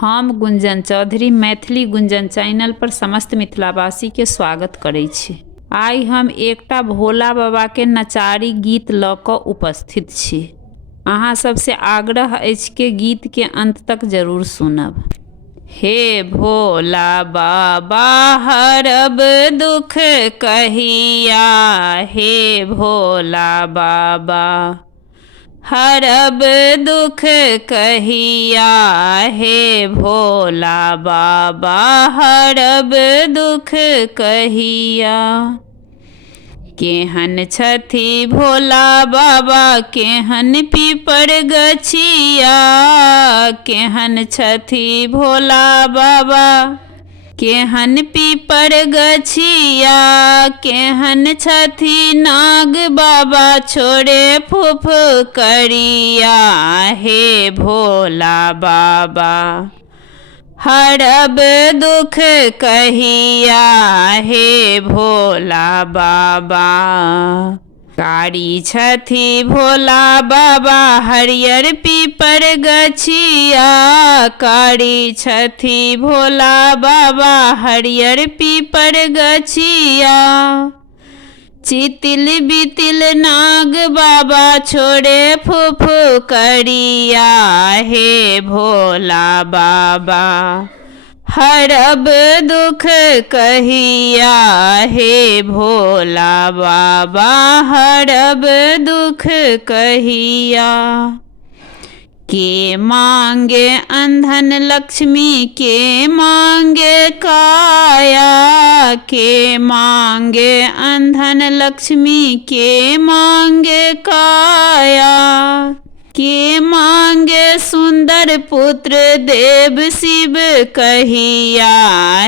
हम गुंजन चौधरी मैथिली गुंजन चैनल पर समस्त मिथिलावासी के स्वागत करै छी। आइ हम एकटा भोला बाबा के नचारी गीत लऽ कऽ उपस्थित छी। अहाँ सबसे आग्रह अछि कि गीत के अंत तक जरूर सुनब। हे भोला बाबा हरब दुख कहिया, हे भोला बाबा हरब दुख कहिया, हे भोला बाबा हरब दुख कहिया। केहन छथि भोला बाबा केहन पीपर गछिया, केहन छथि भोला बाबा केहन पीपर गछिया, केहन छथि नाग बाबा छोड़े फुफकरिया, हे भोला बाबा हरब दुख कहिया, हे भोला बाबा। कारी छथि भोला बाबा हरियर पीपर गछिया, कारी छथि भोला बाबा हरियर पीपर गछिया। चितिल बितिल नाग बाबा छोड़े फुफकरिया, हे भोला बाबा हरब दुख कहिया, हे भोला बाबा हरब दुख कहिया। के मांगे अंधन लक्ष्मी के मांगे काया, के मांगे अंधन लक्ष्मी के मांगे काया। के मांगे सुंदर पुत्र देव शिव कहिया,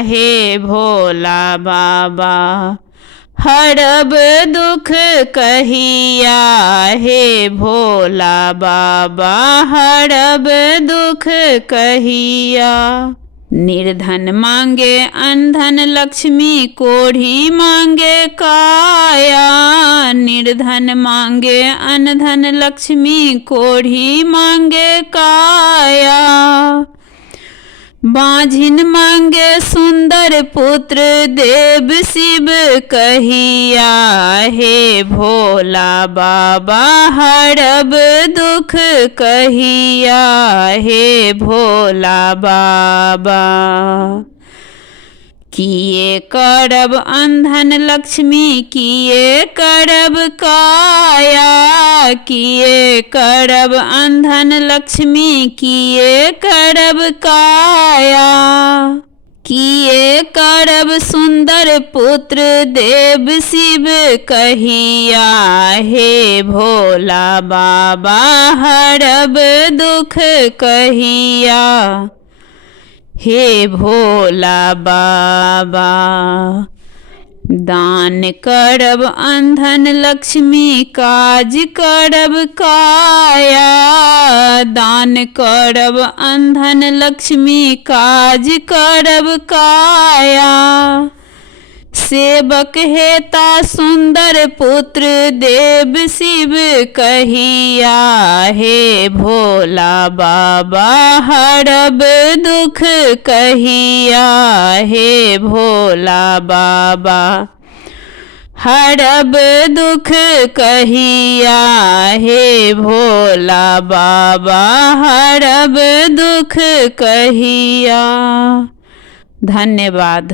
हे भोला बाबा हरब दुख कहिया, हे भोला बाबा हरब दुख कहिया। निर्धन मांगे अंधन लक्ष्मी कोढ़ी मांगे काया, निर्धन मांगे अनधन लक्ष्मी कोढ़ी मांगे काया। बाझिन मांगे सुंदर पुत्र देव शिव कहिया, हे भोला बाबा हरब दुख कहिया, हे भोला बाबा। किए करब अंधन लक्ष्मी किए करब काया, किए करब अंधन लक्ष्मी किए करब काया। किए करब सुंदर पुत्र देव शिव कहिया, हे भोला बाबा हरब दुख कहिया, हे भोला बाबा। दान करब अंधन लक्ष्मी काज करब काया, दान करब अंधन लक्ष्मी काज करब काया। सेवक हेता सुंदर पुत्र देव शिव कहिया, हे भोला बाबा हरब दुख कहिया, हे भोला बाबा हरब दुख कहिया, हे भोला बाबा हरब दुख कहिया। धन्यवाद।